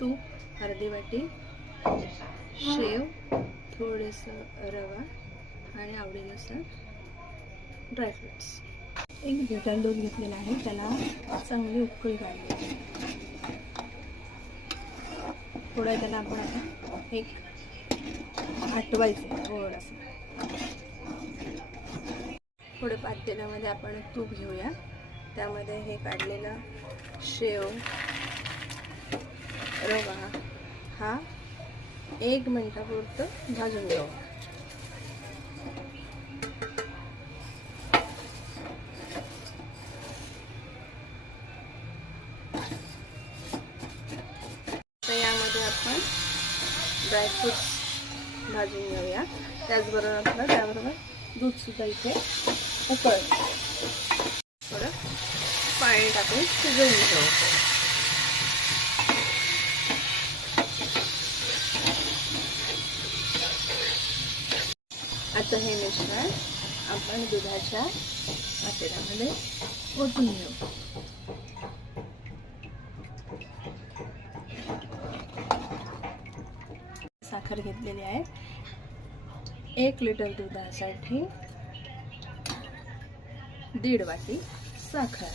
तूप अर्धी वाटी, शेव, थोडंसं रवा आणि आवडीनुसार ड्रायफ्रुट्स. 1 लिटर दूध घेतलेलं आहे, त्याला चांगली उकळी काढली. थोडं त्याला आपण आता एक आटवायचं थोडंसं. थोडं पातेल्यामध्ये आपण तूप घेऊया, त्यामध्ये हे काढलेलं शेव, रवा हा 1 मिनिटापुरतं भाजून घेऊ. तर यामध्ये आपण ड्रायफ्रुट्स भाजून घेऊया. त्याचबरोबर आपलं त्याबरोबर दूध सुद्धा इथे उकळलं. थोडं पाणी टाकून शिजवून घेऊ. आता हे मिश्रण आपण दुधाच्या पातेल्यामध्ये ओतून घेऊ. साखर घेतलेली आहे. 1 लिटर दुधासाठी 1.5 वाटी साखर.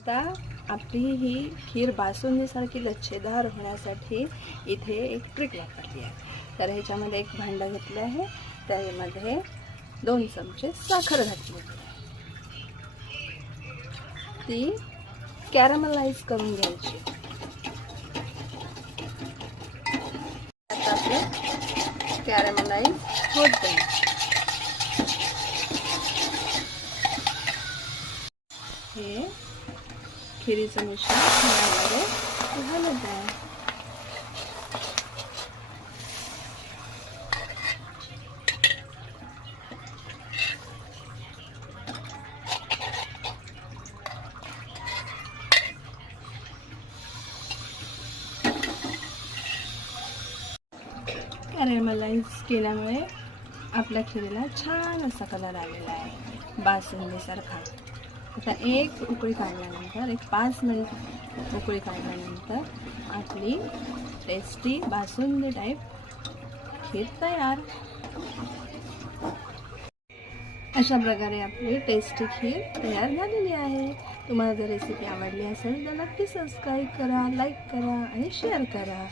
आता आपली ही खीर बासुंदीसारखी लच्छेदार होण्यासाठी इथे एक ट्रिक वापरली आहे. तर ह्याच्यामध्ये एक भांडं घेतलं आहे, त्यामध्ये 2 चमचे साखर घातली आहे. ती कॅरमलाइज करून घ्यायची. आता आपले कॅरमलाइज होते. हे खिरीचं मिश्रण यामध्ये घालत आहे. कॅरमलाइज केल्यामुळे आपल्या खिरीला छान असा कलर आलेला आहे, बासुंदीसारखा. आता एक उकळी काढल्यानंतर, एक 5 मिनिट उकळी काढल्यानंतर आपली टेस्टी बासुंदी टाईप खीर तयार. अशा प्रकारे आपली टेस्टी खीर तयार झालेली आहे. तुम्हाला जर रेसिपी आवडली असेल तर नक्की सबस्क्राईब करा, लाईक करा आणि शेअर करा.